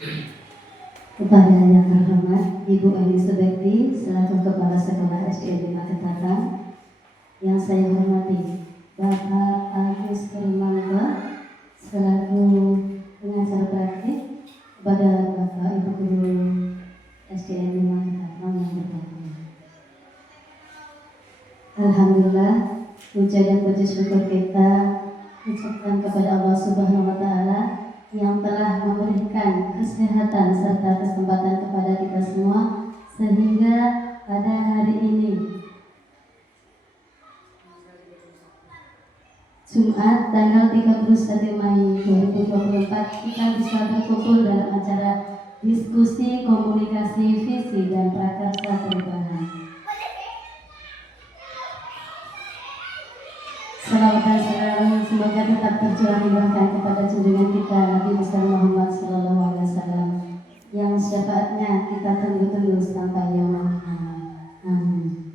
Kepada yang terhormat Ibu Eni Subekti selaku Kepala Sekolah SD 5 Ketapang, yang saya hormati Bapak Agus Purmanto selaku pengajar praktik, kepada Bapak Ibu Guru SDN 5 Ketapang yang berbahagia. Alhamdulillah, puja dan puji syukur kita ucapkan kepada Allah Subhanahu wa Ta'ala yang telah memberikan kesehatan serta kesempatan kepada kita semua, sehingga pada hari ini Jumat tanggal 31 Mei 2024 kita bisa berkumpul dalam acara diskusi komunikasi visi dan prakarsa perubahan. Salawat dan salam semoga tetap tercurah limpahkan kepada junjungan kita Nabi besar Muhammad Sallallahu Alaihi Wasallam yang syafaatnya kita tunggu-tunggu sampai yaumul kiamat. Amin.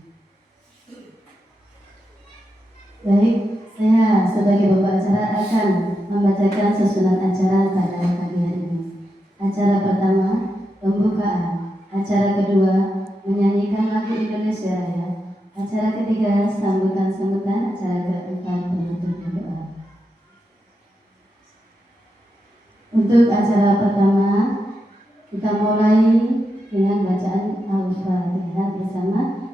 Baik, saya sebagai bapak acara akan membacakan susunan acara pada pagi hari ini. Acara pertama, pembukaan. Acara kedua, menyanyikan lagu Indonesia Raya. Acara ketiga, sambutan-sambutan. Acara keempat, penutup doa. Untuk acara pertama, kita mulai dengan bacaan Al-Fatihah bersama.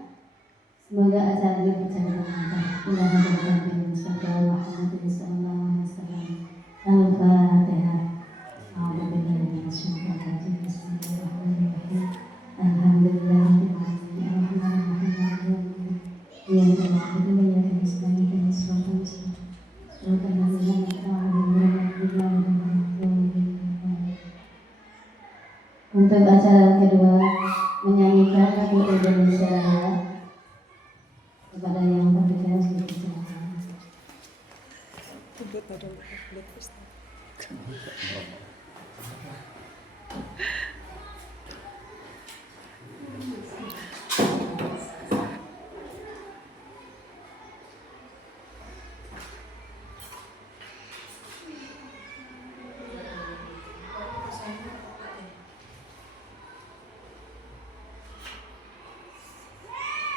Semoga acara ini berjalan lancar. Bismillahirrahmanirrahim. Al-Fatihah. Untuk acara kedua, menyanyikan lagu Indonesia Raya. Kepada yang berbicara sedikit silakan.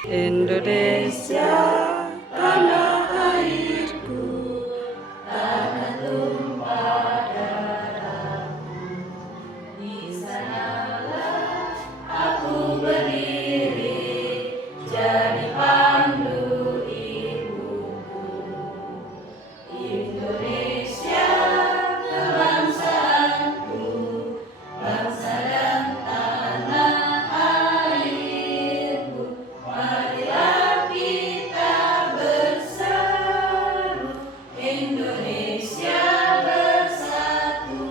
Indonesia, tanah airku, tanah tumpah darahku. Di sanalah aku berdiri, jadi pandu ibuku. Indonesia, kebangsaanku, bangsa dan tanah airku. Marilah kita bersatu, Indonesia bersatu.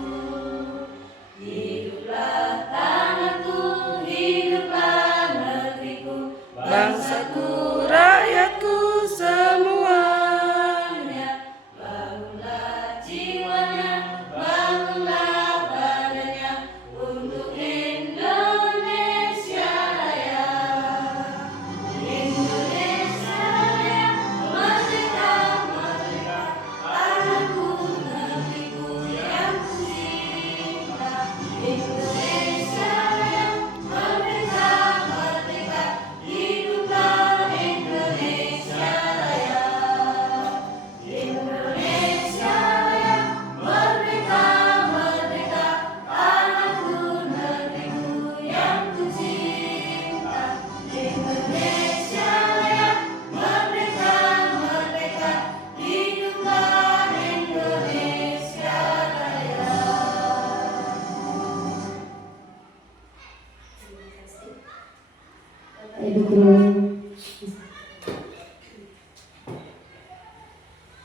Hiduplah tanahku, hiduplah negeriku, bangsaku, rakyatku semuanya. Bangunlah jiwanya, bangunlah badannya untuk Indonesia Raya. Indonesia Raya, merdeka, merdeka, tanahku, negeriku yang kucinta. Indonesia Raya, merdeka, merdeka, hiduplah Indonesia Raya. Indonesia Raya, merdeka, merdeka, tanahku, negeriku yang kucinta. Indonesia Raya, merdeka, merdeka, hiduplah Indonesia Raya. Ibu Guru,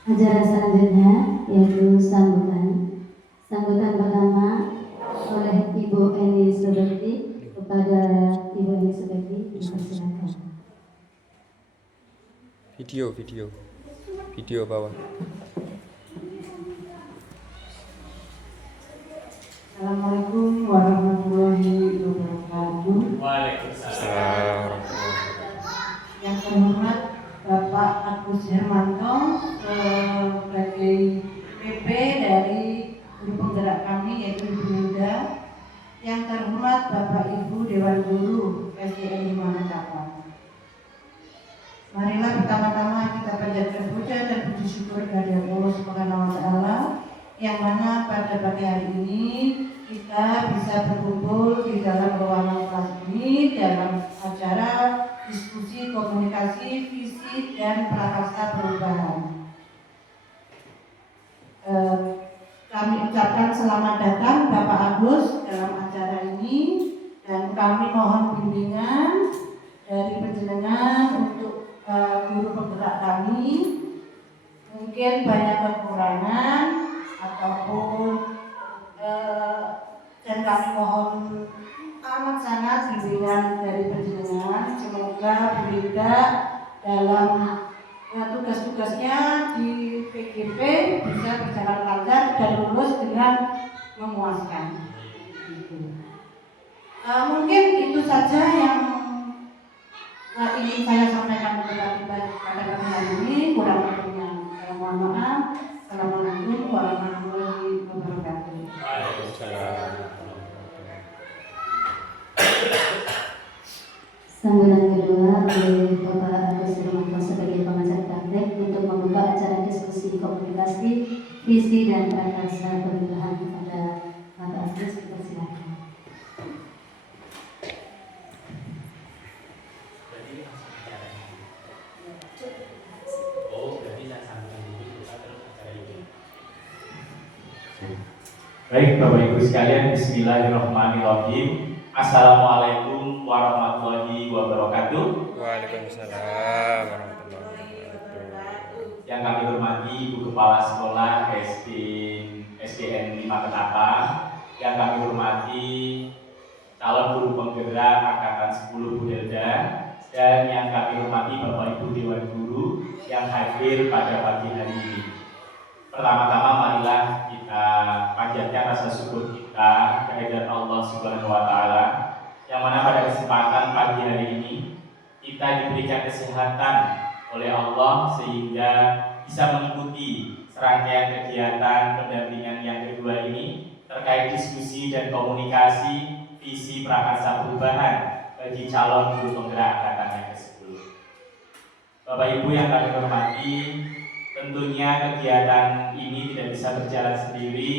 acara selanjutnya yaitu sambutan. Sambutan pertama oleh Ibu Eni Subekti. Kepada Ibu Eni Subekti, dipersilakan. Video bawah. Assalamualaikum warahmatullahi wabarakatuh. Waalaikumsalam. Yang terhormat Bapak Agus Hermanto sebagai PP dari guru penggerak kami yaitu Ibu Linda, terhormat Bapak Ibu Dewan Guru SDN 5 Ketapang. Marilah pertama-tama kita panjatkan puja dan puji syukur kehadirat Allah Subhanahu wa taala yang mana pada pagi hari ini kita bisa berkumpul di dalam ruangan kelas ini dalam acara diskusi komunikasi visi dan prakarsa perubahan. Kami ucapkan selamat datang Bapak Agus dalam acara ini dan kami mohon bimbingan dari panjenengan untuk guru penggerak kami. Mungkin banyak kekurangan ataupun dan kami mohon amat sangat bimbingan dari panjenengan. Semoga Bu Linda dalam tugas-tugasnya di PGP bisa berjalan lancar dan lulus dengan memuaskan. Mungkin itu saja yang ingin saya sampaikan pada pagi hari ini. Kurang lebihnya mohon maaf. Assalamualaikum warahmatullahi wabarakatuh. Waalaikumsalam. Sambutan kedua oleh Bapak Agus Hermanto sebagai pengajar praktek untuk membuka acara diskusi komunikasi visi dan prakarsa perubahan. Kepada Bapak Agus, dipersilakan. Baik Bapak Ibu sekalian, Bismillahirrahmanirrahim. Assalamualaikum warahmatullahi wabarakatuh. Waalaikumsalam warahmatullahi wabarakatuh. Yang kami hormati Ibu Kepala Sekolah SDN 5 Ketapang, yang kami hormati calon guru penggerak angkatan 10 Bu Helda, dan yang kami hormati Bapak Ibu Dewan Guru yang hadir pada pagi hari ini. Pertama-tama marilah kita panjatkan rasa syukur kita kehadirat Allah Subhanahu wa taala yang mana pada kesempatan pagi hari ini kita diberikan kesehatan oleh Allah sehingga bisa mengikuti serangkaian kegiatan pendampingan yang kedua ini terkait diskusi dan komunikasi visi prakarsa perubahan bagi calon guru penggerak angkatan yang ke-10. Bapak Ibu yang kami hormati, tentunya kegiatan ini tidak bisa berjalan sendiri,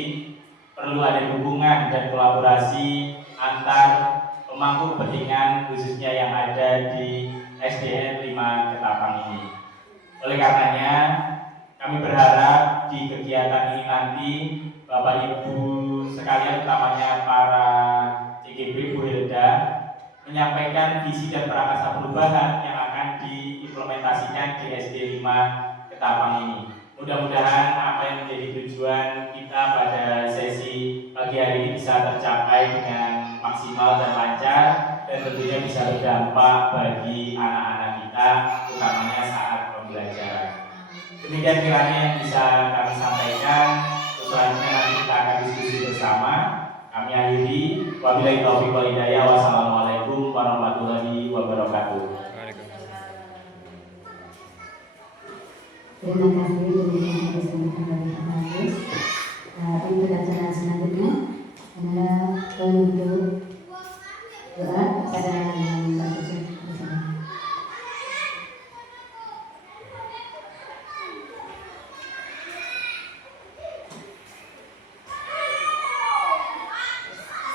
perlu ada hubungan dan kolaborasi antar pemangku kepentingan khususnya yang ada di SDN 5 Ketapang ini. Oleh karenanya, kami berharap di kegiatan ini nanti Bapak Ibu sekalian, utamanya para CGP Bu Hilda, menyampaikan visi dan prakarsa perubahan yang akan diimplementasikan di SD 5 Ketapang ini. Mudah-mudahan apa yang menjadi tujuan kita pada sesi pagi hari ini bisa tercapai dengan maksimal dan lancar, dan tentunya bisa berdampak bagi anak-anak kita, utamanya saat pembelajaran. Demikian kiranya yang bisa kami sampaikan. Selanjutnya nanti kita akan diskusi bersama. Kami akhiri. Wabillahi taufiq wal hidayah. Wassalamualaikum warahmatullahi wabarakatuh. Terima kasih demikian yang disampaikan oleh Bapak Agus. Untuk acara selanjutnya adalah untuk doa kepada yang bertujuan bersama.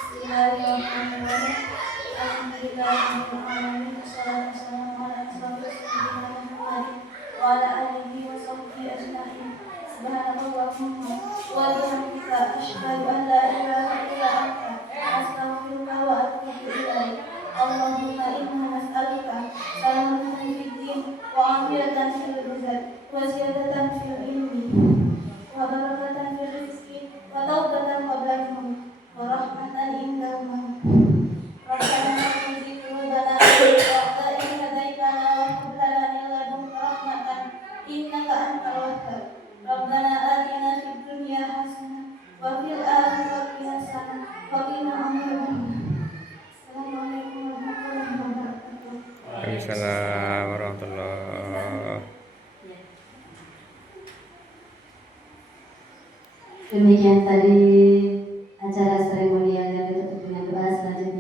Bismillahirrahmanirrahim. Alhamdulillahirrahmanirrahim. Wassalamualaikum warahmatullahi wabarakatuh. Wa ala alihi wa sahbihi ajma'in. Subhanallahumma wa bihamdika asyhadu an la ilaha illa anta astaghfiruka wa atubu ilaik. Allahumma inna nas'aluka salamatan fid din wa afiyatan fil jasad wa ziyadatan fil ilmi wa barakatan fil rizqi wa taubatan qabla al-maut wa rahmatan indal maut. Rabbana la tuzigh qulubana ba'da idh hadaytana wa hab lana min ladunka rahmatan innaka antal wahhab. Rabbana atina fid dunya hasanah wa fil akhirati hasanah wa qina adzabannar. Assalamualaikum warahmatullahi wabarakatuh. Waalaikumsalam warahmatullahi. Demikian tadi acara seremonial yang ditutup dengan doa. Selanjutnya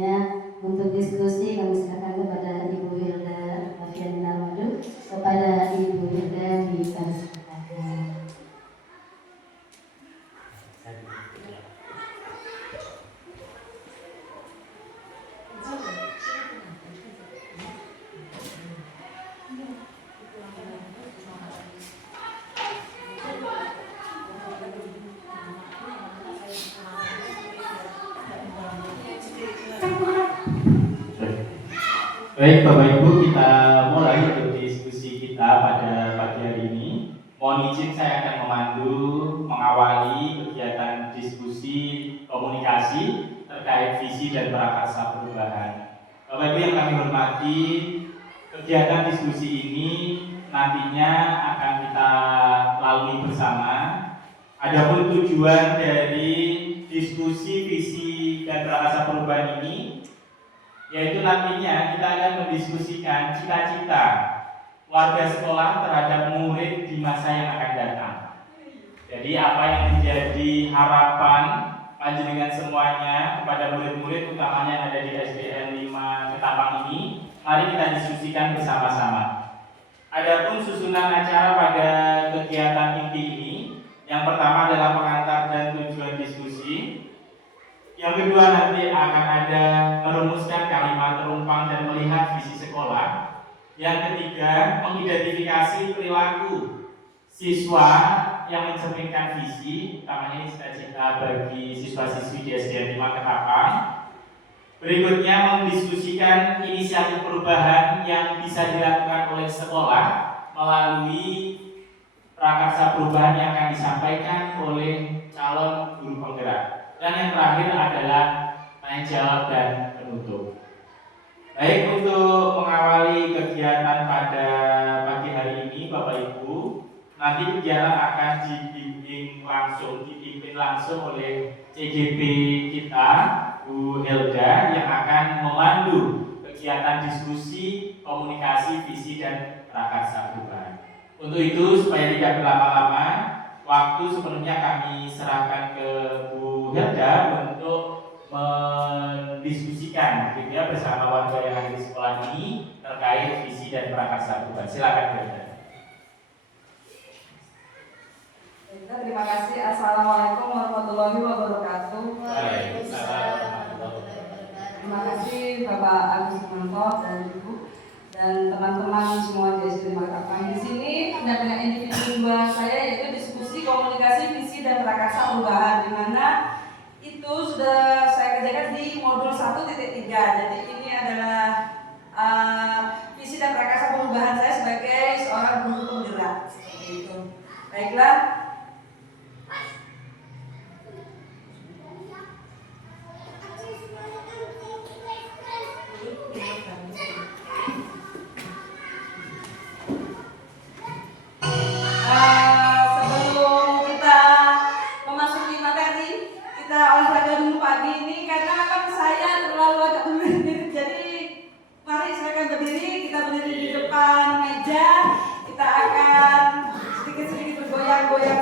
Baik Bapak Ibu, kita mulai untuk diskusi kita pada pagi hari ini. Mohon izin saya akan mengawali kegiatan diskusi komunikasi terkait visi dan prakarsa perubahan. Bapak Ibu yang kami hormati, kegiatan diskusi ini nantinya akan kita lalui bersama. Adapun tujuan dari diskusi visi dan prakarsa perubahan ini, yaitu nantinya kita akan mendiskusikan cita-cita warga sekolah terhadap murid di masa yang akan datang. Jadi apa yang menjadi harapan panjenengan semuanya kepada murid-murid utamanya yang ada di SDN 5 Ketapang ini, mari kita diskusikan bersama-sama. Adapun susunan acara pada kegiatan inti ini, yang pertama adalah pengantar dan tujuan diskusi. Yang kedua nanti akan ada merumuskan kalimat terumpang dan melihat visi sekolah. Yang ketiga, mengidentifikasi perilaku siswa yang mencerminkan visi, utamanya ini cita-cita bagi siswa-siswi di SDN 5 Ketapang. Berikutnya mendiskusikan inisiatif perubahan yang bisa dilakukan oleh sekolah melalui prakarsa perubahan yang akan disampaikan oleh calon guru penggerak. Dan yang terakhir adalah tanya jawab dan penutup. Baik, untuk mengawali kegiatan pada pagi hari ini Bapak Ibu, nanti kegiatan akan dipimpin langsung oleh CGP kita, Bu Helda, yang akan memandu kegiatan diskusi, komunikasi, visi dan prakarsa perubahan. Untuk itu, supaya tidak berlama-lama, waktu sepenuhnya kami serahkan ke Bu Helda untuk mendiskusikan bersama warga yang ada di sekolah ini terkait visi dan prakarsa perubahan. Silakan Bu Helda. Terima kasih. Assalamualaikum warahmatullahi wabarakatuh. Terima kasih Bapak Agus Sumanto dan Ibu dan teman-teman semua di SD Ketapang. Di sini pendampingan individu saya yaitu diskusi komunikasi visi dan prakarsa perubahan, di mana itu sudah saya kerjakan di modul 1.3. Jadi ini adalah visi dan prakarsa perubahan saya sebagai seorang guru penggerak, seperti itu. Baiklah. Sebelum kita memasuki materi, kita olahraga dulu pagi ini karena kan saya terlalu agak berdiri. Jadi mari silakan berdiri, kita berdiri di depan meja. Kita akan sedikit-sedikit bergoyang-goyang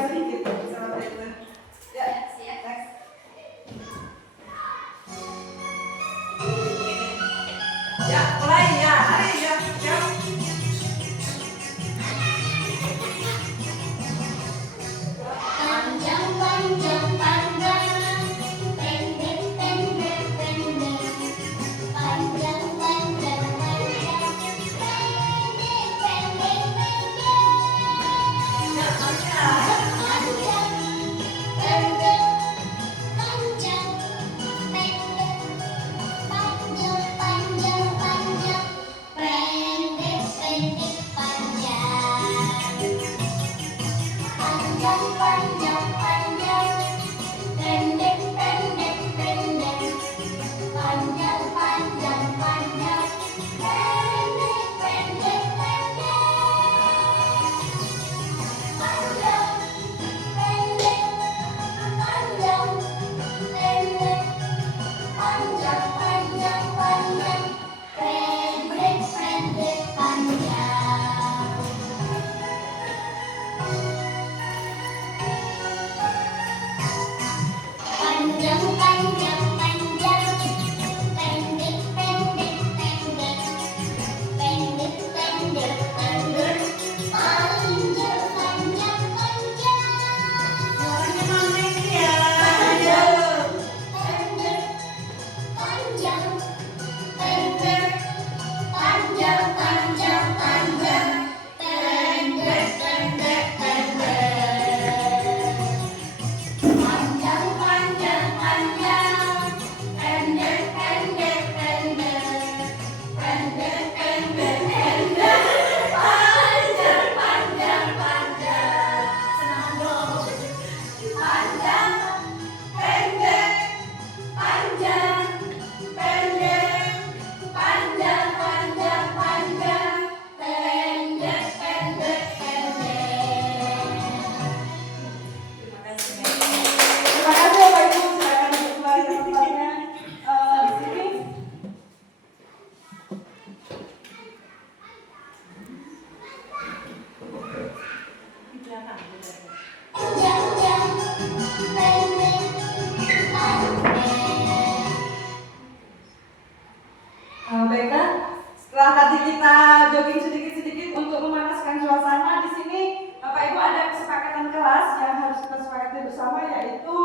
baiklah, setelah tadi kita jogging sedikit-sedikit untuk memanaskan suasana, di sini Bapak Ibu ada kesepakatan kelas yang harus kita sepakati bersama, yaitu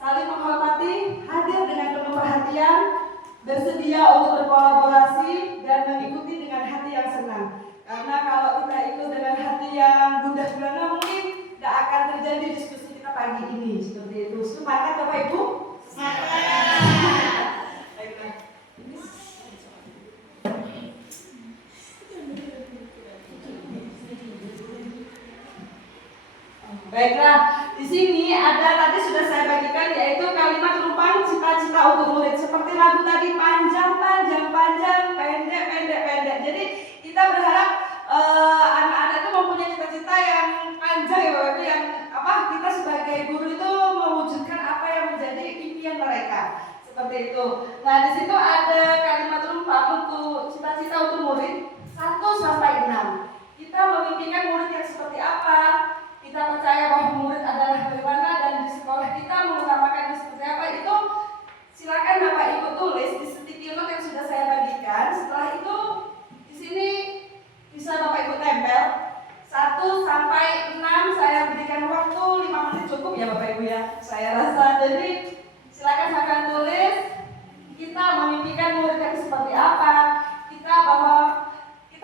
saling menghormati, hadir dengan penuh perhatian, bersedia untuk berkolaborasi dan mengikuti dengan hati yang senang. Karena kalau kita ikut dengan hati yang gundah gulana mungkin tidak akan terjadi diskusi kita pagi ini seperti itu. Semangat Bapak Ibu. Baiklah. Baiklah, di sini ada tadi sudah saya bagikan, yaitu kalimat rumpang cita-cita untuk murid. Seperti lagu tadi, panjang, pendek. Jadi kita berharap anak-anak itu mempunyai cita-cita yang panjang ya Bapak Ibu, yang kita sebagai guru itu mewujudkan apa yang menjadi impian mereka. Seperti itu. Nah, di situ ada kalimat rumpang untuk cita-cita untuk murid 1 sampai 6. Kita memimpikan murid yang seperti apa? Kita percaya bahwa murid adalah bagaimana, dan di sekolah kita mengutamakan seperti apa, itu silakan Bapak Ibu tulis di sticky note yang sudah saya bagikan. Setelah itu di sini bisa Bapak Ibu tempel 1 sampai 6. Saya berikan waktu 5 menit cukup ya Bapak Ibu ya, saya rasa. Jadi silakan tulis kita memimpikan murid yang seperti apa. Kita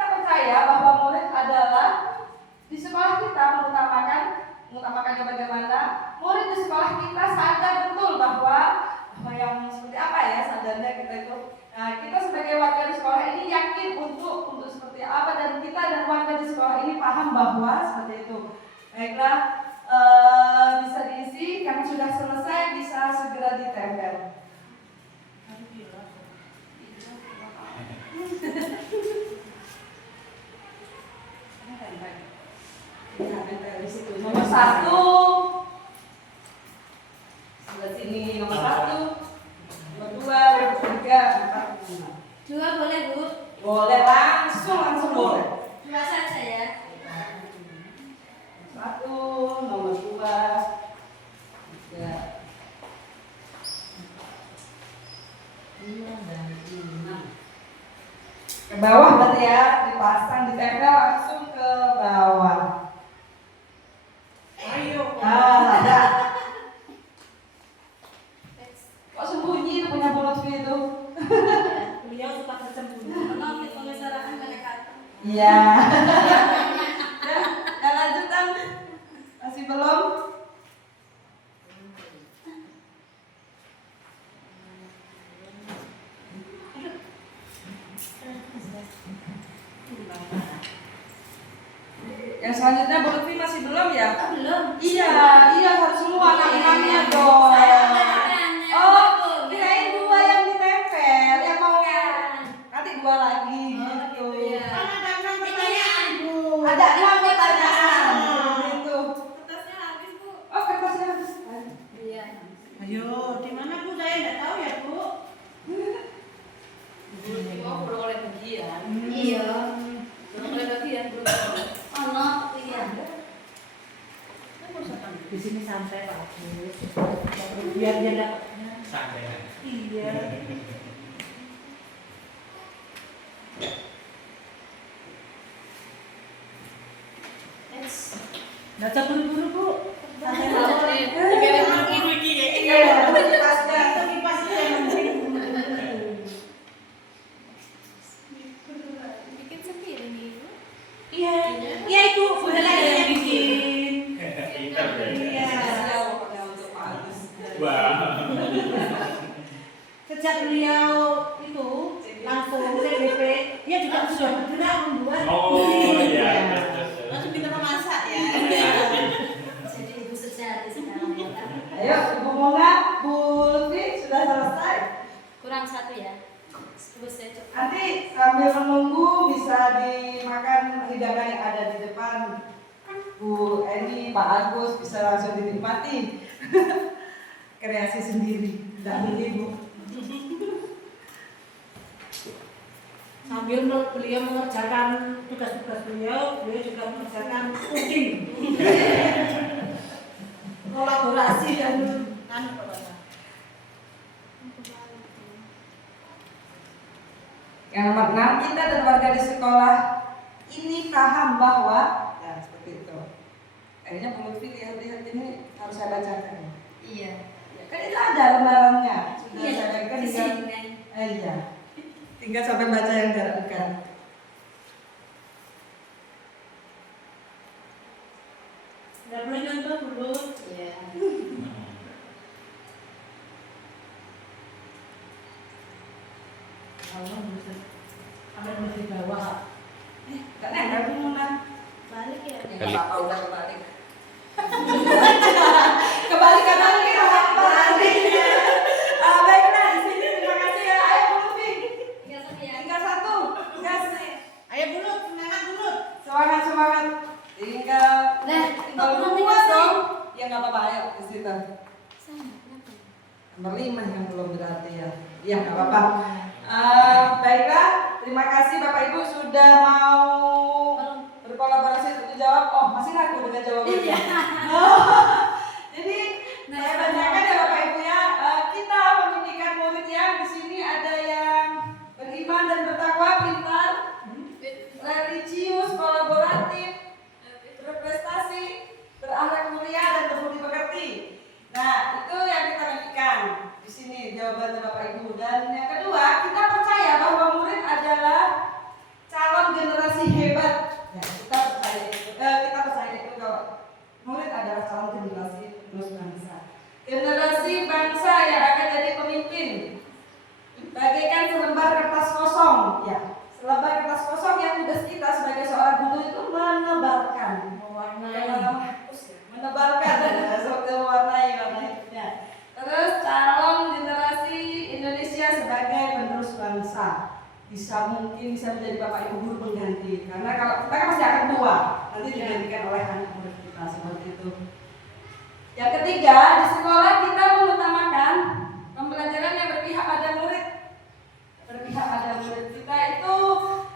percaya bahwa murid adalah di sekolah kita mengutamakannya bagaimana. Murid di sekolah kita sadar betul bahwa yang seperti apa ya sadarnya kita itu. Nah, kita sebagai warga di sekolah ini yakin untuk seperti apa, dan kita dan warga di sekolah ini paham bahwa seperti itu. Baiklah, bisa diisi. Yang sudah selesai bisa segera ditempel. Nomor 1 sebelah sini, nomor 1, nomor 2, nomor 3, 4, 5. 2 boleh Bu? Boleh, langsung boleh. 2 saja ya. 1, nomor 2, 3, 5 dan 6. Ke bawah berarti ya, dipasang, ditempel langsung ke bawah. Ayo. Ada. Kok sembunyi itu punya mulut itu? Beliau suka bersembunyi. Menolak pengesaran mereka. Iya. Dan lanjutan masih belum? Yang selanjutnya Bu Lutfi masih belum ya? Belum. Iya harus semua anak-anaknya dong. Oh, kirain 2 yang ditempel, yang mau nanti 2 lagi gitu. Ada 6 pertanyaan. Gitu. Kertasnya habis Bu. Oh, kertasnya habis. Iya. Ayo, di mana Bu? Saya nggak tahu ya Bu. Oh, belum oleh bagian. Iya. Belum oleh bagian belum. Ono iya. Di sini santai Pak Agus. Biar dia dapatnya. Santai. Iya. Baca buru-buru Bu. Santai banget. Iya, kipasnya. Itu kipasnya yang penting. Bikin sendiri nih Bu. Iya, iya itu udah lagi yang bikin. Pintar ya. Iya. Spesial pokoknya untuk Pak Agus. Wah. Sejak beliau itu langsung CDP, dia juga sudah bergerak membuat. Oh iya. Langsung pintar memasak ya. Jadi ibu sejati sekarang ya kan. Ayo, Ibu Mona, Bu Lutfi sudah selesai. Kurang 1 ya. Selesai cepat. Nanti sambil menunggu bisa dimakan hidangan yang ada di depan. Bu Eni, Pak Agus bisa langsung dinikmati. Kreasi sendiri, tidak beli Bu. Sambil beliau mengerjakan tugas-tugas beliau juga mengerjakan coding, kolaborasi dan pokoknya. Yang nomor 6, kita dan warga di sekolah ini paham bahwa, ya seperti itu. Akhirnya Bu Lutfi lihat ini harus saya bacakan. Iya. Ya, kan itu ada lembarannya. Sudah Iya, saya bagikan di tinggal. sini. Iya. Tinggal sampai baca yang jarak dekat. Nggak boleh nonton dulu. Iya. Allah bisa. Ada di bawah. Tak nempel Bu Muna. Balik ya. Ya, nggak apa-apa, udah kebalik. Kebalik kanan nih, nggak apa-apa. Baiklah, di sini terima kasih ya. Ayo Bu Lutfi. Tinggal satu. Gas. Ayo bulut, semangat bulut. Semangat. Tinggal Nah, dua dong. Ya nggak apa-apa, ayo di situ. Sama, kenapa? Nomor 5 yang belum berarti ya. Iya nggak apa-apa. Baiklah, terima kasih Bapak Ibu sudah mau berkolaborasi untuk jawab. Oh, masih ragu dengan jawabannya. Iya. Jadi saya bacakan ya Bapak Ibu ya. Kita memimpikan murid yang di sini ada yang beriman dan bertakwa, pintar, religius, kolaboratif, berprestasi, berakhlak mulia dan berbudi pekerti. Nah, itu yang kita mimpikan di sini jawabannya Bapak Ibu. Dan yang kedua, kita percaya bahwa murid adalah calon generasi hebat. Ya, kita percaya itu kalau murid adalah calon generasi penerus bangsa. Generasi bangsa yang akan jadi pemimpin. Bagaikan selembar kertas kosong, ya. Selembar kertas kosong yang tugas kita sebagai seorang guru itu menebarkan, menebarkan, seperti mewarnai. Terus calon generasi Indonesia sebagai penerus bangsa mungkin bisa menjadi Bapak Ibu guru pengganti, karena kalau kita kan pasti akan tua, nanti digantikan oleh anak murid kita seperti itu. Yang ketiga, di sekolah kita mengutamakan pembelajaran yang berpihak pada murid. Berpihak pada murid kita itu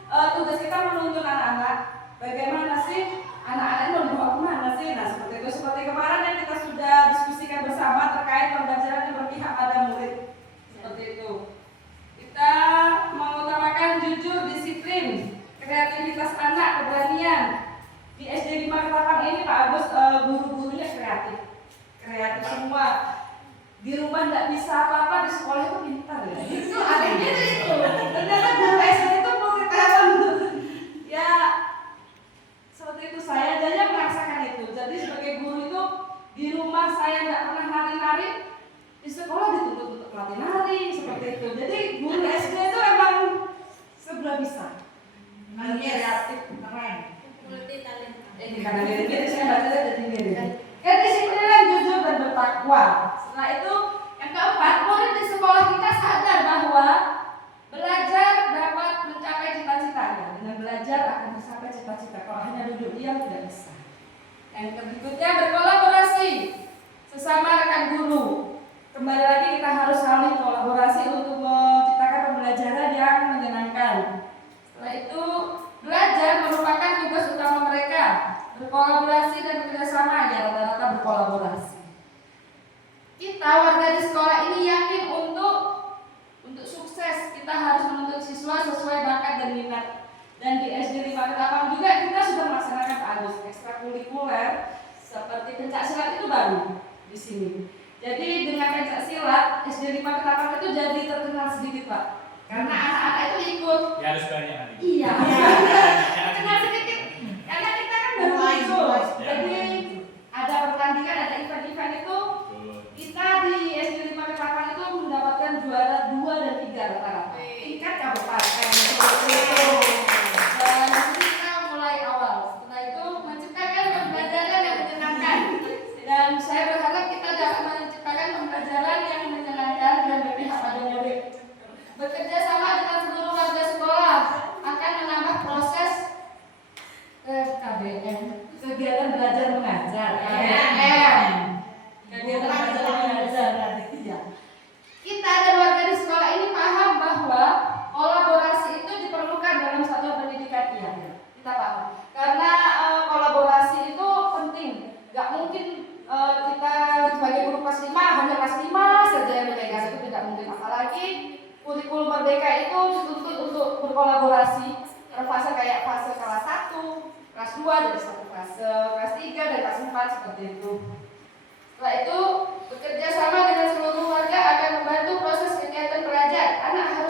tugas kita menuntun anak-anak bagaimana sih anak-anak ini mau dibawa kemana sih. Nah seperti itu, seperti kemarin yang kita sudah diskusikan bersama terkait pembelajaran yang berpihak pada murid. Seperti itu. Kita mengutamakan jujur, disiplin, kreativitas anak, keberanian. Di SD 5 Ketapang ini Pak Agus guru-gurunya kreatif semua. Di rumah nggak bisa apa-apa, di sekolah itu pintar ya. Itu adanya itu. Ternyata guru SD itu multi-talent. Ya seperti itu, saya aja merasakan itu. Jadi sebagai guru itu di rumah saya nggak pernah nari-nari, di sekolah dituntut untuk pelatih nari seperti itu. Jadi guru SD itu emang sebelah bisa. Kreatif, keren. Multi talenta. Di kanan gini saya baca jadi gini. Kedisiplinan, jujur dan bertakwa. Setelah itu yang keempat, murid di sekolah kita sadar bahwa belajar dapat mencapai cita-citanya. Dengan belajar akan mencapai cita-cita. Kalau hanya duduk diam tidak bisa. Yang berikutnya, berkolaborasi sesama rekan guru. Kembali lagi kita harus saling kolaborasi untuk menciptakan pembelajaran yang menyenangkan. Setelah itu, belajar merupakan tugas utama mereka. Berkolaborasi dan bekerjasama, ya rata-rata berkolaborasi. Kita warga di sekolah ini yakin untuk sukses kita harus menuntut siswa sesuai bakat dan minat. Dan di SD 5 Ketapang juga kita sudah melaksanakan Pak Agus ekstrakurikuler seperti pencak silat itu baru di sini. Jadi dengan pencak silat SD 5 Ketapang itu jadi terkenal sedikit Pak, karena anak-anak itu ikut. Ya harus banyak nanti. Iya. Terkenal sedikit karena kita kan baru muncul. Jadi ada pertandingan, ada event-event itu. Kita di SD 5 Ketapang itu mendapatkan juara 2 dan 3 rata-rata tingkat kabupaten. Dan di kita mulai awal. Setelah itu menciptakan pembelajaran yang menyenangkan. Dan saya berharap kita dapat menciptakan pembelajaran yang menyenangkan dan berpihak pada murid. Bekerja sama dengan seluruh warga sekolah akan menambah berkolaborasi per fase, kayak fase kelas 1, kelas 2 dari satu fase, kelas 3 dari kelas 4 seperti itu. Setelah itu bekerja sama dengan seluruh warga akan membantu proses kegiatan belajar. Anak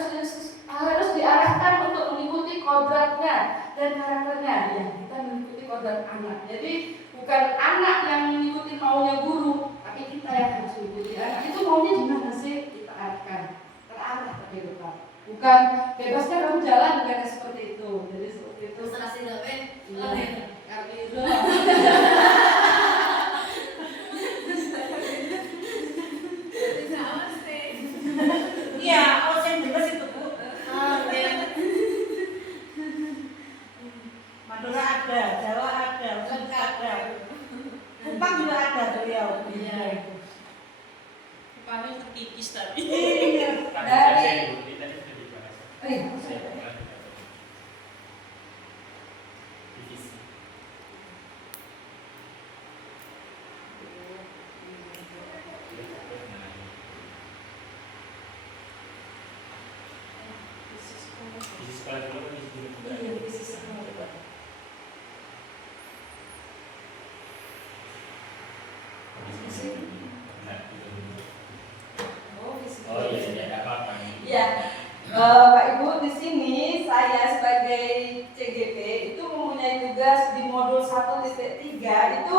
harus diarahkan untuk mengikuti kodratnya dan karakternya. Ya, kita mengikuti kodrat anak. Jadi bukan anak yang mengikuti maunya guru, tapi kita yang harus mengikuti anak. Itu maunya di mana sih? Kita arahkan terarah tapi tetap. Bukan bebasnya kamu jalan, bukan seperti itu. Jadi seperti itu. Selesai dapat. Iya, aus yang bebas itu Bu. Madura ada, Jawa ada, Sunda ada, Kupang juga ada beliau. Iya. Kami terpikis tadi. Iya. Kami Dari- saja ibu, kita ini sudah dibahas. Saya pernah tidak divisi. Divisi sekolah dulu kan divisi dulu juga. Iya, divisi sekolah juga. Nah, gitu. Oh, Oh iya, iya, nggak apa-apa. Iya, Pak Ibu, di sini saya sebagai CGP itu mempunyai tugas di modul 1.3 itu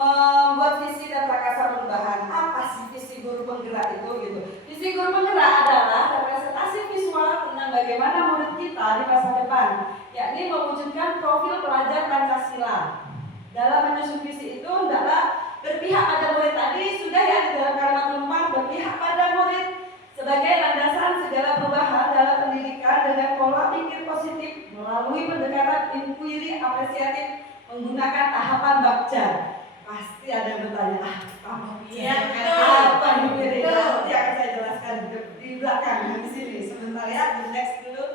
membuat visi dan prakarsa perubahan. Apa sih visi guru penggerak itu gitu? Visi guru penggerak adalah representasi visual tentang bagaimana murid kita di masa depan, yakni mewujudkan profil pelajar Pancasila. Dalam menyusun visi itu hendaklah berpihak pada murid, tadi sudah ya di dalam kalimat penumpang, berpihak pada murid sebagai landasan segala perubahan dalam pendidikan dengan pola pikir positif melalui pendekatan inquiry apresiatif menggunakan tahapan Bagja. Pasti ada yang bertanya, apa Iya, apa inquiry? betul. Nanti akan saya jelaskan di belakang di sini. Sebentar ya, di next dulu.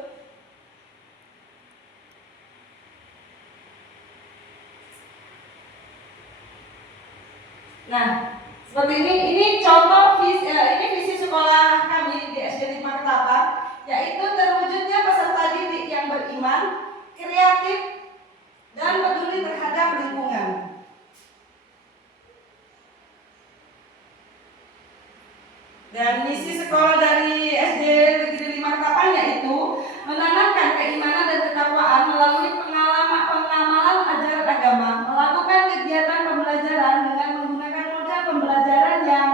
Nah, seperti ini contoh visi sekolah kami di SD 5 Ketapang, yaitu terwujudnya peserta didik yang beriman, kreatif, dan peduli terhadap lingkungan. Dan misi sekolah dari SD Negeri 5 Ketapang yaitu menanamkan keimanan dan ketakwaan melalui pengamalan ajaran agama, melakukan kegiatan pembelajaran dengan menggunakan model pembelajaran yang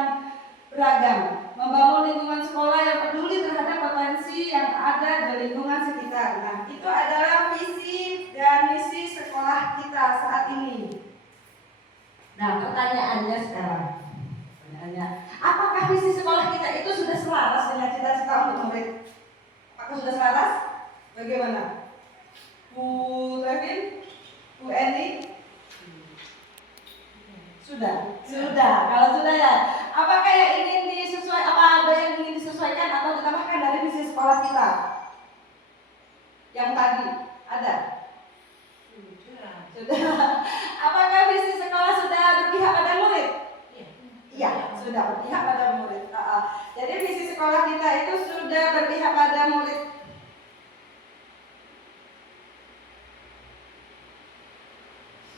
beragam, membangun lingkungan sekolah yang peduli terhadap potensi yang ada di lingkungan sekitar. Nah, itu adalah visi dan misi sekolah kita saat ini. Nah, pertanyaannya sekarang. Apakah visi sekolah kita itu sudah selaras dengan cita-cita untuk murid? Apakah sudah selaras? Bagaimana? Bu Trevin? Bu Eni? Sudah? Sudah. Kalau sudah ya, apakah yang ingin apa ada yang ingin disesuaikan atau ditambahkan dari visi sekolah kita? Yang tadi ada? Sudah. Apakah visi sekolah sudah berpihak pada murid? Iya, sudah berpihak pada murid. Jadi visi sekolah kita itu sudah berpihak pada murid.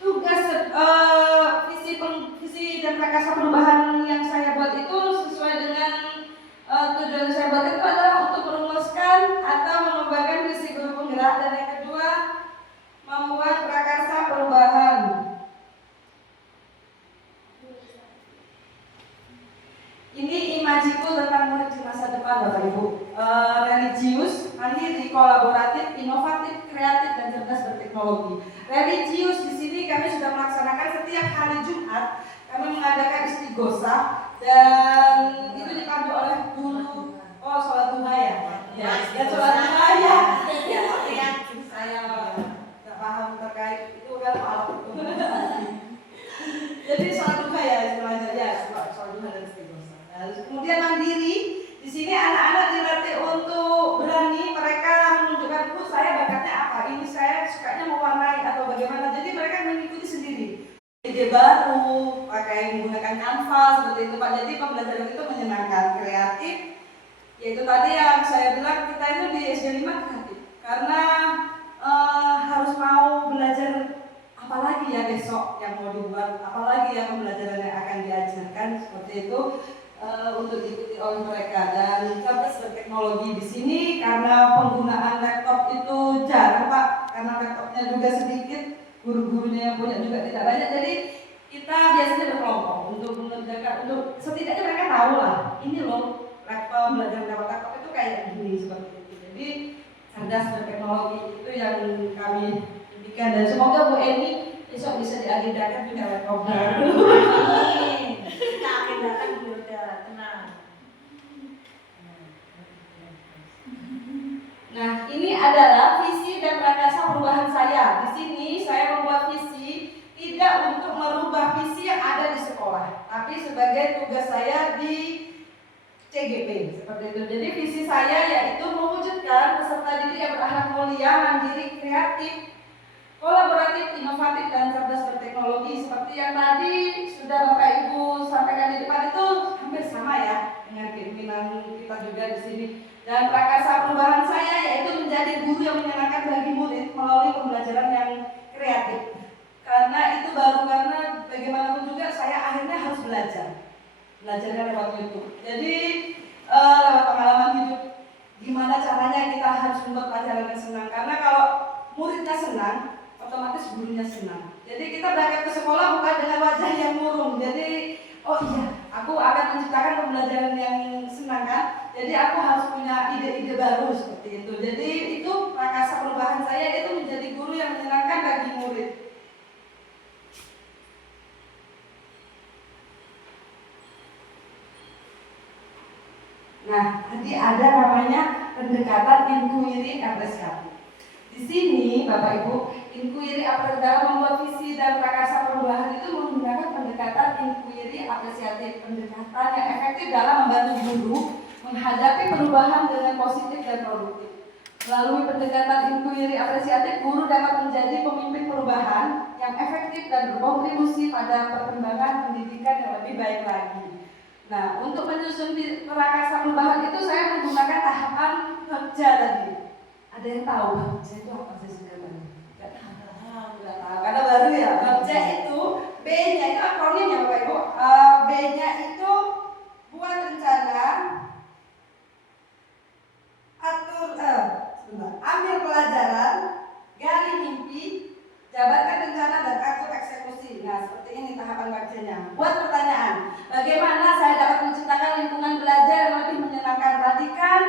Tugas visi dan prakarsa perubahan yang saya buat itu sesuai dengan tujuan saya buat itu adalah untuk merumuskan atau mengembangkan visi guru penggerak, dan yang kedua membuat prakarsa perubahan. Ini imajiku tentang murid di masa depan, Bapak Ibu. Religius, mandiri, kolaboratif, inovatif, kreatif, dan cerdas berteknologi. Religius di sini kami sudah melaksanakan setiap hari Jumat. Kami mengadakan istighosah dan itu dipandu oleh guru. Oh, sholat duha ya? Ya, sholat duha ya. Ya, saya nggak paham terkait itu kan maaf. Jadi sholat duha ya istilahnya ya, sholat duha dan istighosah. Kemudian mandiri, di sini anak-anak dilatih untuk berani, mereka menunjukkan, saya bakatnya apa, ini saya sukanya mewarnai atau bagaimana. Jadi mereka mengikuti sendiri. Ide baru, pakai menggunakan kanvas seperti itu Pak. Jadi pembelajaran itu menyenangkan, kreatif. Yaitu tadi yang saya bilang kita itu di SD 5 kreatif. karena harus mau belajar apalagi ya besok yang mau dibuat, apalagi ya pembelajaran yang akan diajarkan seperti itu untuk diikuti oleh mereka. Dan cerdas berteknologi di sini karena penggunaan laptop itu jarang Pak, karena laptopnya juga sedikit, guru-gurunya yang punya juga tidak banyak, jadi kita biasanya berkelompok untuk mengerjakan, untuk setidaknya mereka tahu lah ini loh laptop, belajar lewat laptop itu kayak gini seperti itu. Jadi cerdas berteknologi itu yang kami impikan, dan semoga Bu Eni besok bisa diagendakan juga laptop baru. Kita agendakan dulu, udah tenang. Nah, ini adalah visi dan prakarsa perubahan saya. Di sini saya membuat visi tidak untuk merubah visi yang ada di sekolah, tapi sebagai tugas saya di CGP seperti itu. Jadi visi saya yaitu mewujudkan peserta didik yang berakhlak mulia, mandiri, kreatif, kolaboratif, inovatif, dan cerdas berteknologi. Seperti yang tadi sudah Bapak Ibu sampaikan di depan, itu hampir sama ya dengan keinginan kita juga di sini. Dan prakarsa perubahan saya yaitu menjadi guru yang menyenangkan bagi murid melalui pembelajaran yang kreatif. Karena itu baru, karena bagaimanapun juga saya akhirnya harus belajarnya lewat YouTube. Jadi lewat pengalaman hidup, gimana caranya kita harus membuat pelajaran yang senang. Karena kalau muridnya senang, otomatis gurunya senang. Jadi kita berangkat ke sekolah bukan dengan wajah yang murung. Jadi oh iya, aku akan menciptakan pembelajaran yang senang kan. Jadi aku harus punya ide-ide baru seperti itu. Jadi itu prakarsa perubahan saya, itu menjadi guru yang menyenangkan bagi murid. Nah, tadi ada namanya pendekatan inquiry apresiatif. Di sini, Bapak Ibu, inquiry apresiatif dalam membuat visi dan prakarsa perubahan itu menggunakan pendekatan inquiry apresiatif, pendekatan yang efektif dalam membantu guru menghadapi perubahan dengan positif dan produktif. Melalui pendekatan inquiry apresiatif, guru dapat menjadi pemimpin perubahan yang efektif dan berkontribusi pada perkembangan pendidikan yang lebih baik lagi. Nah, untuk menyusun prakarsa perubahan itu saya menggunakan tahapan kerja tadi. Ada yang tahu kerja itu apa sih sebenarnya? Nggak tahu, karena baru ya. Kerja itu B-nya itu akronimnya Bapak Ibu. B-nya itu buat rencana, ambil pelajaran, gali mimpi, jabarkan rencana, dan atur eksekusi. Nah, seperti ini tahapan kerjanya. Buat pertanyaan, bagaimana saya dapat menciptakan lingkungan belajar yang lebih menyenangkan? Tadi kan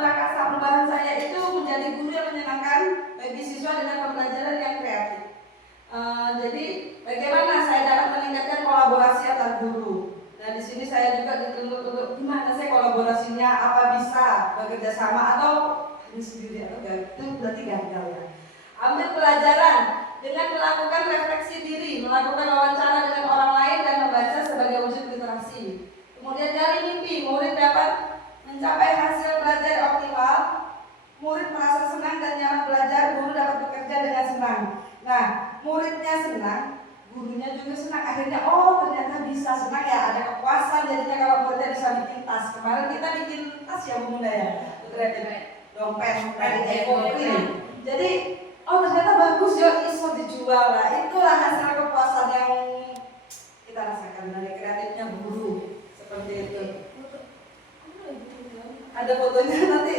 prakarsa perubahan saya itu menjadi guru yang menyenangkan bagi siswa dengan pembelajaran yang kreatif. Jadi bagaimana saya dapat meningkatkan kolaborasi antar guru? Nah, di sini saya juga dituntut untuk gimana saya kolaborasinya, apa bisa bekerja sama atau hanya sendiri atau enggak? Itu berarti gagal ya. Ambil pelajaran dengan melakukan refleksi diri, melakukan wawancara dengan orang lain, dan membaca sebagai wujud literasi. Kemudian dari mimpi, murid dapat mencapai hasil belajar optimal, murid merasa senang dan nyaman belajar, guru dapat bekerja dengan senang. Nah, muridnya senang, gurunya juga senang. Akhirnya, oh ternyata bisa senang ya, ada kepuasan jadinya kalau muridnya bisa bikin tas. Kemarin kita bikin tas ya Bu Bunda ya, dompet dari Ekoprim. Jadi oh ternyata bagus ya, iso dijual lah. Itulah hasil kepuasan yang kita rasakan dari kreatifnya guru seperti itu. Ada fotonya nanti,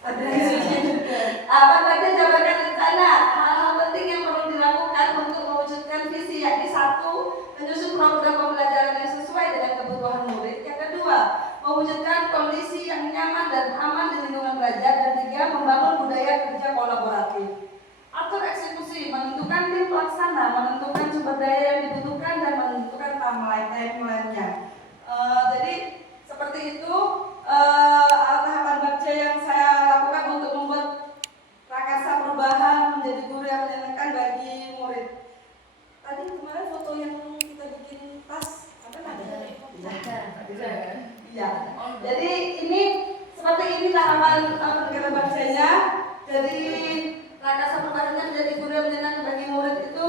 ada isinya juga. Apa saja jabarkan rencana, hal-hal penting yang perlu dilakukan untuk mewujudkan visi, yakni 1, menyusun program pembelajaran yang sesuai dengan kebutuhan murid. Yang kedua, mewujudkan kondisi yang nyaman dan aman di lingkungan belajar. Dan 3, membangun budaya kerja kolaboratif. Atur eksekusi, menentukan tim pelaksana, menentukan sumber daya yang dibutuhkan, dan menentukan timeline-nya. Jadi seperti itu tahapan kerja yang saya lakukan untuk membuat prakarsa perubahan menjadi guru yang menyenangkan bagi murid. Tadi kemarin foto yang kita bikin tas apa namanya? Iya. Jadi ini seperti ini tahapan pendekatan kerjanya. Jadi prakarsa perubahannya menjadi guru yang menyenangkan bagi murid itu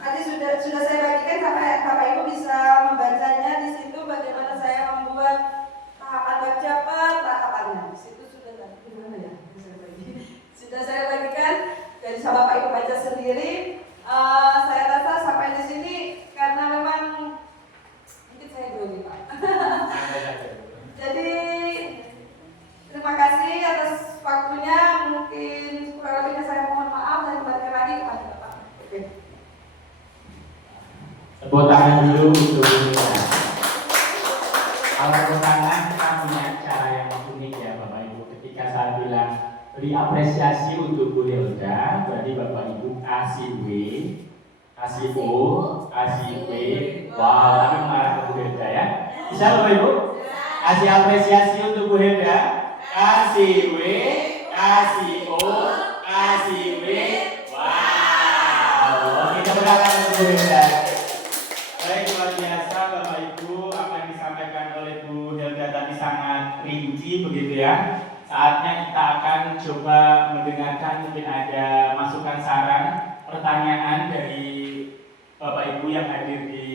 tadi sudah saya bagikan sampai Bapak Ibu bisa membacanya di situ bagaimana saya membuat tahapan kerja per tahapannya. Di situ sudah gimana ya? Bisa bagi. bisa Bapak Ibu baca sendiri. Saya rasa sampai di sini karena memang mungkin saya grogi Pak. Jadi terima kasih atas waktunya. Mungkin kurang lebihnya saya mohon maaf dan kembalikan lagi kepada Bapak. Oke. Tepuk tangan dulu untuk kalau tepuk tangan kita punya cara yang unik ya Bapak Ibu. Ketika saya bilang beri apresiasi untuk Bu Hilda, berarti Bapak Ibu kasih W, kasih O, kasih W. Wah, tapi mengarah ke Bu Hilda ya. Bisa Bapak Ibu? Kasih apresiasi untuk Bu Hilda, kasih W, kasih O, kasih W. Wow, oke tepuk tangan untuk Bu Hilda. Baik, luar biasa Bapak Ibu, apa yang disampaikan oleh Bu Hilda tadi sangat rinci begitu ya. Saatnya kita akan coba mendengarkan, mungkin ada masukan saran, pertanyaan dari Bapak Ibu yang hadir di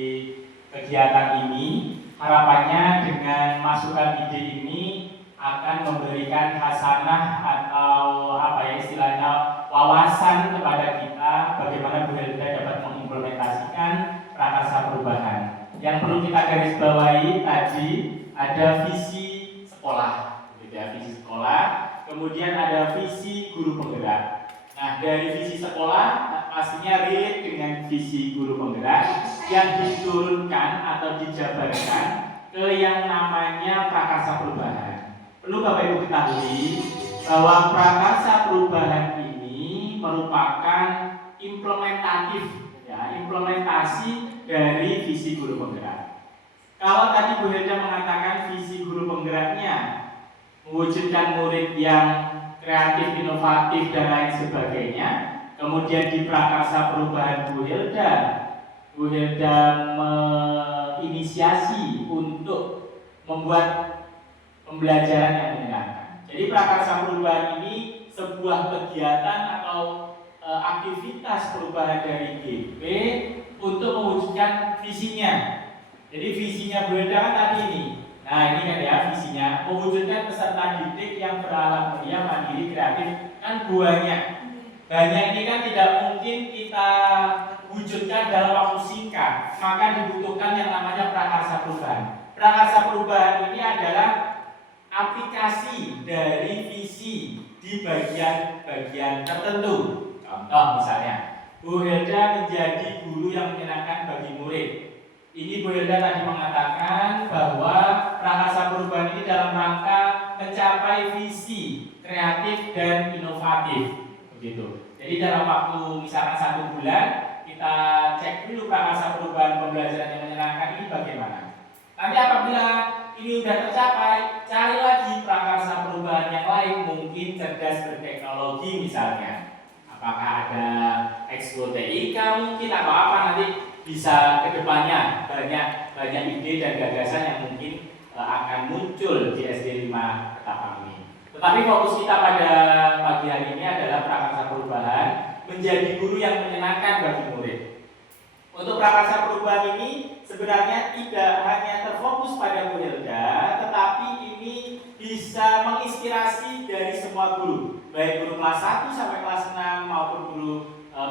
kegiatan ini. Harapannya dengan masukan ide ini akan memberikan hasanah atau apa ya istilahnya wawasan kepada kita bagaimana Bu Hilda dapat mengimplementasikan prakarsa perubahan. Yang perlu kita garis bawahi tadi ada visi sekolah, gitu ya, visi sekolah. Kemudian ada visi guru penggerak. Nah, dari visi sekolah pastinya relate dengan visi guru penggerak yang diturunkan atau dijabarkan ke yang namanya prakarsa perubahan. Perlu Bapak Ibu ketahui bahwa prakarsa perubahan ini merupakan implementasi dari visi guru penggerak. Kalau tadi Bu Hilda mengatakan visi guru penggeraknya mewujudkan murid yang kreatif, inovatif dan lain sebagainya, kemudian di prakarsa perubahan Bu Hilda menginisiasi untuk membuat pembelajaran yang menyenangkan. Jadi prakarsa perubahan ini sebuah kegiatan atau aktivitas perubahan dari GP untuk mewujudkan visinya. Jadi visinya Bu Hilda kan tadi ini. Nah ini kan ya visinya mewujudkan peserta didik yang beralam mulia, mandiri, kreatif. Kan banyak ini kan tidak mungkin kita wujudkan dalam waktu singkat. Maka dibutuhkan yang namanya prakarsa perubahan. Prakarsa perubahan ini adalah aplikasi dari visi di bagian-bagian tertentu. Contoh misalnya, Bu Hilda menjadi guru yang menyenangkan bagi murid. Ini Bu Hilda tadi mengatakan bahwa prakarsa perubahan ini dalam rangka mencapai visi kreatif dan inovatif, begitu. Jadi dalam waktu misalkan 1 bulan kita cek dulu prakarsa perubahan pembelajaran yang menyenangkan ini bagaimana. Nanti apabila ini sudah tercapai, cari lagi prakarsa perubahan yang lain, mungkin cerdas berteknologi misalnya. Apakah ada ekskul TIK mungkin atau apa, nanti bisa kedepannya banyak ide dan gagasan yang mungkin akan muncul di SD 5 Ketapang ini. Tetapi fokus kita pada pagi hari ini adalah prakarsa perubahan menjadi guru yang menyenangkan bagi murid. Untuk prakarsa perubahan ini sebenarnya tidak hanya terfokus pada Bu Hilda, tetapi ini bisa menginspirasi dari semua guru, baik guru kelas 1 sampai kelas 6 maupun guru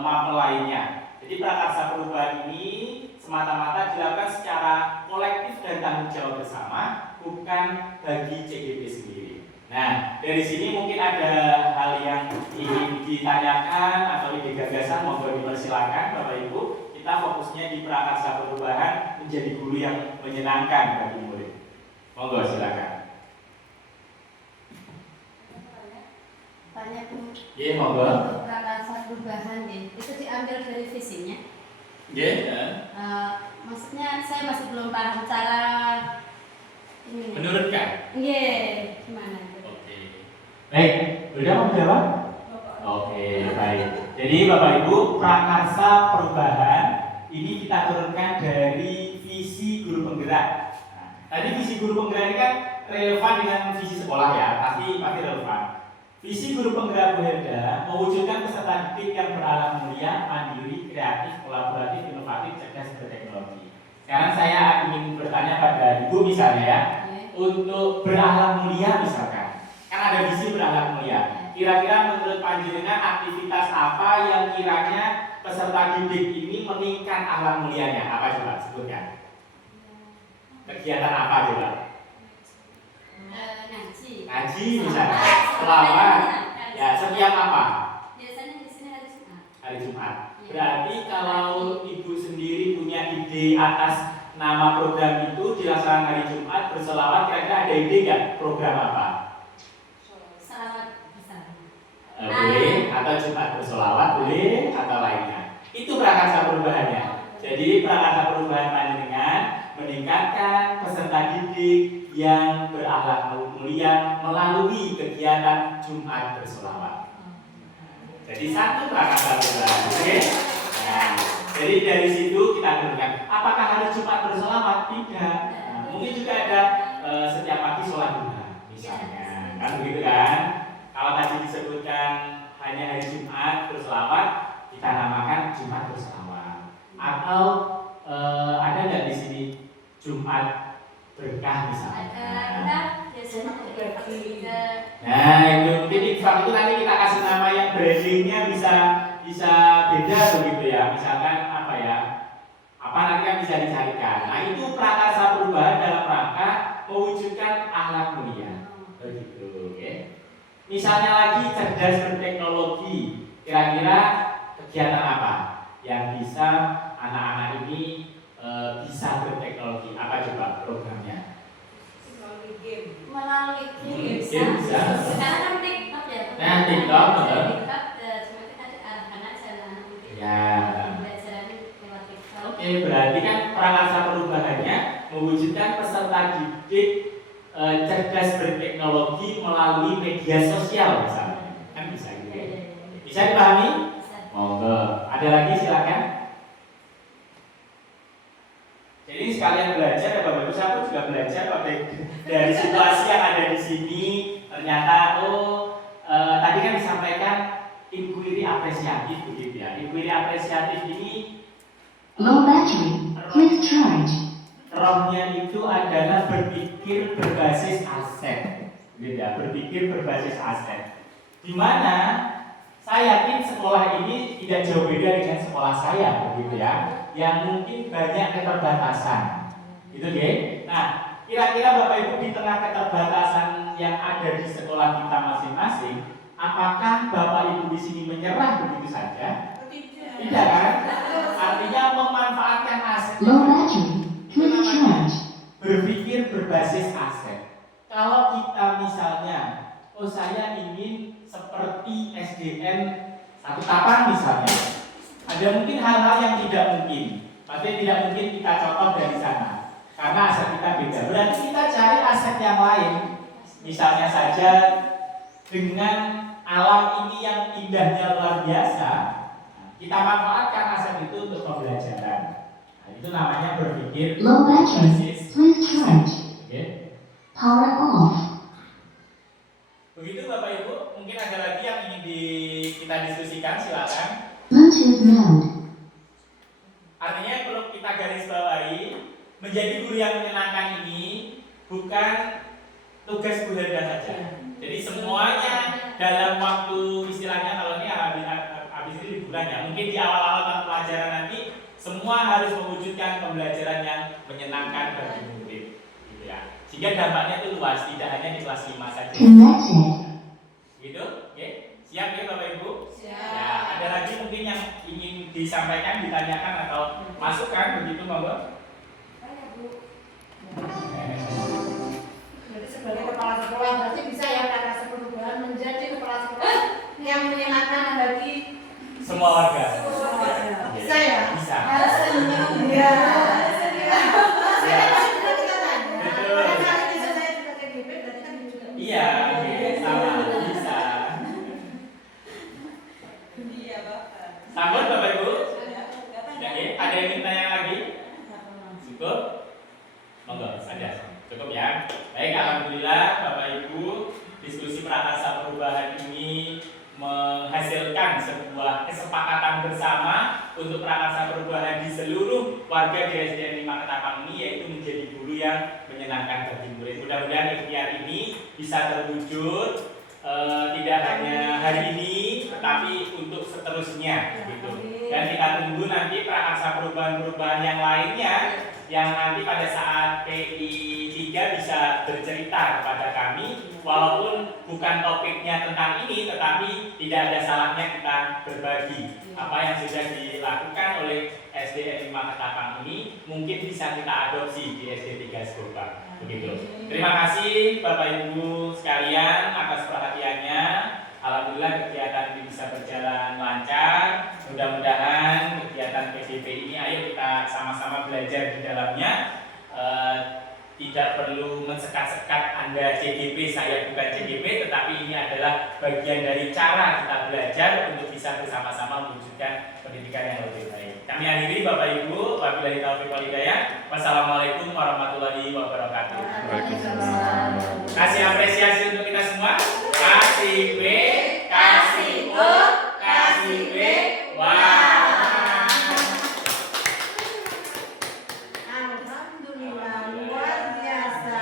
mapel lainnya. Jadi prakarsa perubahan ini semata-mata dilakukan secara kolektif dan tanggung jawab bersama, bukan bagi CGP sendiri. Nah, dari sini mungkin ada hal yang ingin ditanyakan atau ide gagasan, monggo dipersilakan Bapak Ibu. Kita fokusnya di prakarsa perubahan menjadi guru yang menyenangkan bagi murid. Monggo silakan. Tanya Bu. Iya, monggo. Untuk prakarsa perubahan itu diambil dari visinya. Iya. Maksudnya saya masih belum paham cara ini. Menurutkan. Iya, gimana? Oke. Baik, udah mau jawab? Oke, baik. Jadi Bapak Ibu, prakarsa perubahan ini kita turunkan dari visi guru penggerak. Nah, tadi visi guru penggerak ini kan relevan dengan visi sekolah ya, pasti relevan. Visi guru penggerak Bu Hilda mewujudkan peserta didik yang beralam mulia, mandiri, kreatif, kolaboratif, inovatif, cerdas berteknologi. Sekarang saya ingin bertanya pada Ibu misalnya ya, untuk beralam mulia misalkan, kan ada visi beralam mulia. Kira-kira menurut panjenengan aktivitas apa yang kiranya peserta didik ini meningkat akhlak mulianya? Apa coba sebutkan? Kegiatan apa coba? Ngaji misalnya, selawat. Ya, setiap apa? Biasanya di sini Hari Jumat. Berarti kalau ibu sendiri punya ide atas nama program itu dilaksanakan hari Jumat berselawat, kira-kira ada ide nggak program apa? Salawat besar. Boleh, atau Jumat berselawat boleh, atau lainnya. Itu prakarsa perubahannya. Jadi prakarsa perubahan panjenengan meningkatkan peserta didik yang berakhlak mulia melalui kegiatan Jumat berselawat. Jadi satu prakarsa perubahan, oke? Nah, jadi dari situ kita tentukan apakah hari Jumat berselawat? Tidak. Nah, mungkin juga ada setiap pagi sholat duha, misalnya, kan begitu kan? Kalau tadi disebutkan hanya hari Jumat berselawat, kita namakan Jumat berselawat. Atau ada nggak di sini Jumat berkah misalnya? Nah, itu mungkin infak itu nanti kita kasih nama yang brandingnya bisa beda begitu ya. Misalkan apa ya? Apa nanti kan bisa dicarikan. Nah, itu prakarsa perubahan dalam rangka mewujudkan akhlak mulia. Begitu, oke. Misalnya lagi cerdas berteknologi. Kira-kira kegiatan apa yang bisa anak-anak ini bisa berteknologi? Apa coba programnya? Melalui Game game bisa. sekarang kan TikTok ya. Nah, TikTok, betul. TikTok cuma kita anak-anak jalan Ya. belajaran lewat TikTok. Oke, berarti kan prakarsa perubahannya mewujudkan peserta didik cerdas berteknologi melalui media sosial misalnya. Kan bisa gitu ya. Bisa dipahami? Monggo. Ada lagi silakan. Jadi sekalian belajar ya Bapak Ibu, saya pun juga belajar dari situasi yang ada di sini. Ternyata tadi kan disampaikan inquiry apresiatif begitu ya. Inquiry apresiatif ini Low battery. Please charge. rohnya itu adalah berpikir berbasis aset, gitu ya. Berpikir berbasis aset. Di mana saya yakin sekolah ini tidak jauh beda dengan sekolah saya, begitu ya. Yang mungkin banyak keterbatasan, gitu ya. Nah, kira-kira Bapak Ibu di tengah keterbatasan yang ada di sekolah kita masing-masing, apakah Bapak Ibu di sini menyerah begitu saja? Tidak kan? Artinya memanfaatkan aset. Low battery. Please charge. Berpikir berbasis aset. Kalau kita misalnya, saya ingin seperti SDN Satu Tapan misalnya, ada mungkin hal-hal yang tidak mungkin. Pasti tidak mungkin kita contoh dari sana, karena aset kita beda. Berarti kita cari aset yang lain. Misalnya saja dengan alam ini yang indahnya luar biasa, kita manfaatkan aset itu untuk pembelajaran. Nah, itu namanya berpikir Low battery. berbasis. Please charge. Oke. Power off. Begitu Bapak Ibu, mungkin ada lagi yang ingin kita diskusikan, silakan. Bluetooth mode. Artinya perlu kita garis bawahi, menjadi guru yang menyenangkan ini bukan tugas Bu Helda saja. Jadi semuanya dalam waktu istilahnya kalau ini habis ini liburan ya, mungkin di awal-awal pelajaran nanti semua harus mewujudkan pembelajaran yang menyenangkan bagi murid, gitu ya. Sehingga dampaknya itu luas, tidak hanya di kelas 5 saja. Connected. Gitu, oke? Siap ya Bapak Ibu? Siap. Ya, ada lagi mungkin yang ingin disampaikan, ditanyakan atau masukan begitu Bapak? Jadi sebagai kepala sekolah berarti bisa ya prakarsa perubahan menjadi kepala sekolah yang menyenangkan bagi Semua warga. Bisa ya? Bisa. Iya. Ya. Betul. Kalau bisa saya juga TGP berarti kan juga. Iya, oke, sama bisa. Iya, Bapak. Sambut Bapak Ibu. Ya, Ya, ada yang ingin tanya lagi? Cukup? Monggo, ada. Cukup ya. Baik, alhamdulillah Bapak Ibu, diskusi prakarsa perubahan ini menghasilkan sebuah kesepakatan bersama untuk prakarsa perubahan di seluruh warga di SDN 5 Ketapang ini, yaitu menjadi guru yang menyenangkan bagi murid. Mudah-mudahan ikhtiar ini bisa terwujud tidak hanya hari ini, tetapi untuk seterusnya gitu. Dan kita tunggu nanti prakarsa perubahan-perubahan yang lainnya yang nanti pada saat PI 3 bisa bercerita kepada kami, walaupun bukan topiknya tentang ini, tetapi tidak ada salahnya kita berbagi apa yang sudah dilakukan oleh SDN 5 Ketapang ini, mungkin bisa kita adopsi di SD 3 Skobak. Begitu. Terima kasih Bapak Ibu sekalian atas perhatiannya. Alhamdulillah kegiatan ini bisa berjalan lancar. Mudah-mudahan kegiatan PDP ini ayo kita sama-sama belajar di dalamnya. Tidak perlu mensekat-sekat Anda CGP, saya bukan CGP, tetapi ini adalah bagian dari cara kita belajar untuk bisa bersama-sama mewujudkan pendidikan yang lebih baik. Kami akhiri Bapak Ibu, wabillahi taufiq wal hidayah. Wassalamualaikum warahmatullahi wabarakatuh. Waalaikumsalam. Kasih apresiasi untuk kita semua. Kasih B, kasih O, kasih B. Wah. Alhamdulillah, luar biasa.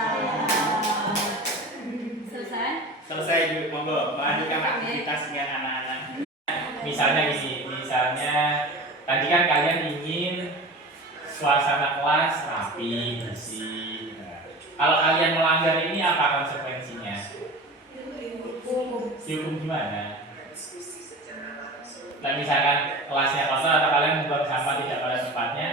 Selesai dulu, monggo melanjutkan aktivitas dengan anak-anak. Misalnya gini, tadi kan kalian ingin suasana kelas rapi, bersih. Nah, kalau kalian melanggar ini apa konsekuensinya? Dihukum gimana? Nah, misalkan kelasnya kosong atau kalian membuang sampah tidak pada tempatnya,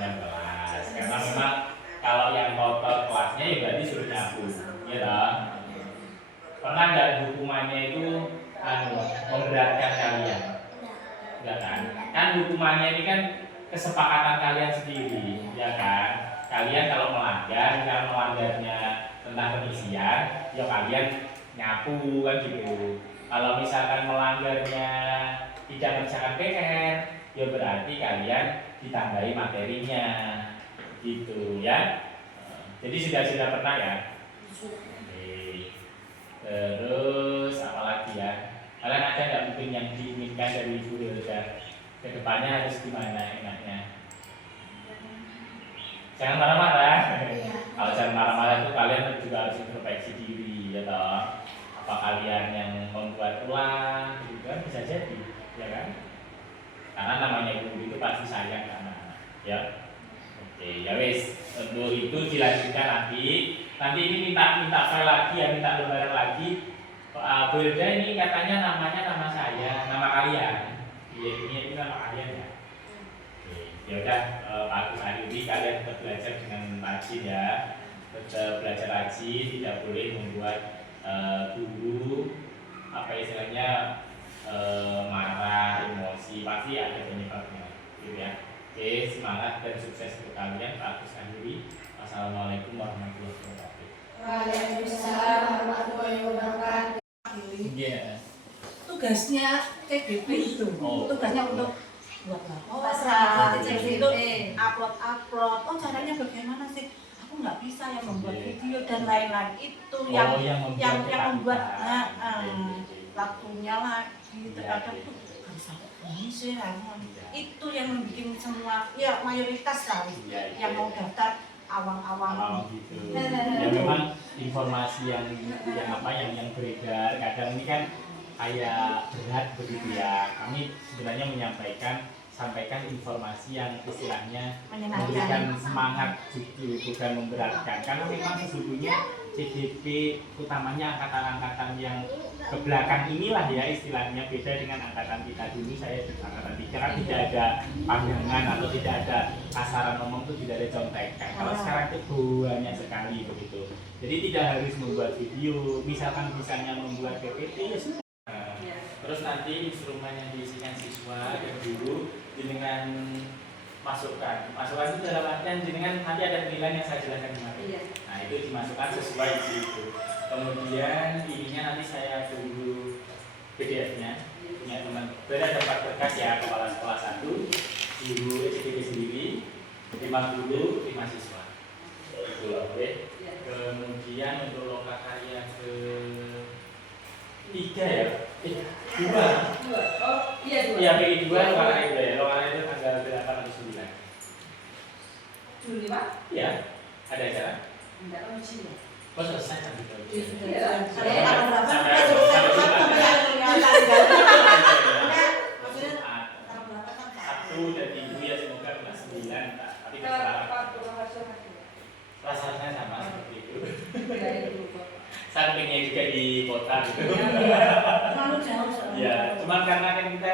ya kelas. Karena memang kalau yang kotor kelasnya ya berarti suruh nyapu, ya toh. Pernah nggak hukumannya itu memberatkan kalian? Enggak kan? Kan hukumannya ini kan kesepakatan kalian sendiri, ya kan? Kalian kalau melanggarnya tentang pengisian, ya kalian nyapu kan gitu. Kalau misalkan melanggarnya tidak mengerjakan PR, ya berarti kalian ditambahi materinya, gitu ya. Jadi sudah pernah ya. Terus apa lagi ya? Kalian ada nggak mungkin yang diinginkan dari Ibu Hilda? Kedepannya harus gimana enaknya? Jangan marah-marah. Kalau jangan marah-marah itu kalian juga harus introspeksi diri, ya toh. Apa kalian yang membuat ulang, gitu kan bisa jadi, ya kan? Karena namanya ibu itu pasti sayang ke anak-anak, ya. Oke, ya wis. Untuk itu dilanjutkan nanti. Nanti ini minta file lagi ya, minta lembaran lagi. Bu Hilda ini katanya namanya nama saya, nama kalian. Iya, ini nama kalian ya. Oke, ya udah Pak Agus akhiri kalian tetap belajar dengan rajin ya. Tetap belajar rajin, tidak boleh membuat guru apa istilahnya marah, emosi, pasti ada penyebabnya, gitu ya. Oke, semangat dan sukses untuk kalian. Pak Agus akhiri. Wassalamualaikum warahmatullahi wabarakatuh. Waalaikumsalam warahmatullahi wabarakatuh. Iya. Tugasnya CGP itu, tugasnya untuk buat Pasrah, laporan, itu upload. Oh caranya bagaimana sih? Aku nggak bisa yang membuat video dan lain-lain itu yang membuat waktunya lagi terkadang tuh harus ini sih itu yang membuat semua ya mayoritas kali yang mau daftar awang-awang gitu. Ya memang informasi yang beredar kadang ini kan kayak berat begitu ya. Kami sebenarnya sampaikan informasi yang istilahnya memberikan semangat gitu, bukan memberatkan. Karena memang sesungguhnya CGP utamanya angkatan-angkatan yang ke belakang inilah ya istilahnya beda dengan angkatan kita dulu. Saya di angkatan 3 kan tidak ada pandangan atau tidak ada kasaran ngomong itu tidak ada contekan. Kalau sekarang itu banyak sekali begitu. Jadi tidak harus membuat video, misalkan misalnya membuat PPT ya sudah. Terus nanti instrumen yang diisikan siswa dan guru dengan masukkan itu dalam artian dengan nanti ada penilaian yang saya jelaskan kemarin. Nah itu dimasukkan sesuai isi itu. Kemudian ininya nanti saya tunggu PDF-nya. Punya teman ada 4 berkas ya, kepala sekolah 1, guru SDP sendiri, 50 siswa. Itu loh, kemudian untuk lokakarya ke 3 ya. 2. Oh, iya 2. Iya, PI 2 lokakarya 2 ya. Lokakarya itu tanggal 8 atau 9. Juli, Pak? Iya. Ada acara? Enggak, uji ya. Kok selesai kan gitu? Iya. Sampai Jumat. Sabtu dan Minggu ya semoga kena 9 Pak. Tapi rasanya sama seperti itu. Saya pengennya juga di kota gitu. Terlalu jauh soalnya. Ya, cuman karena kan kita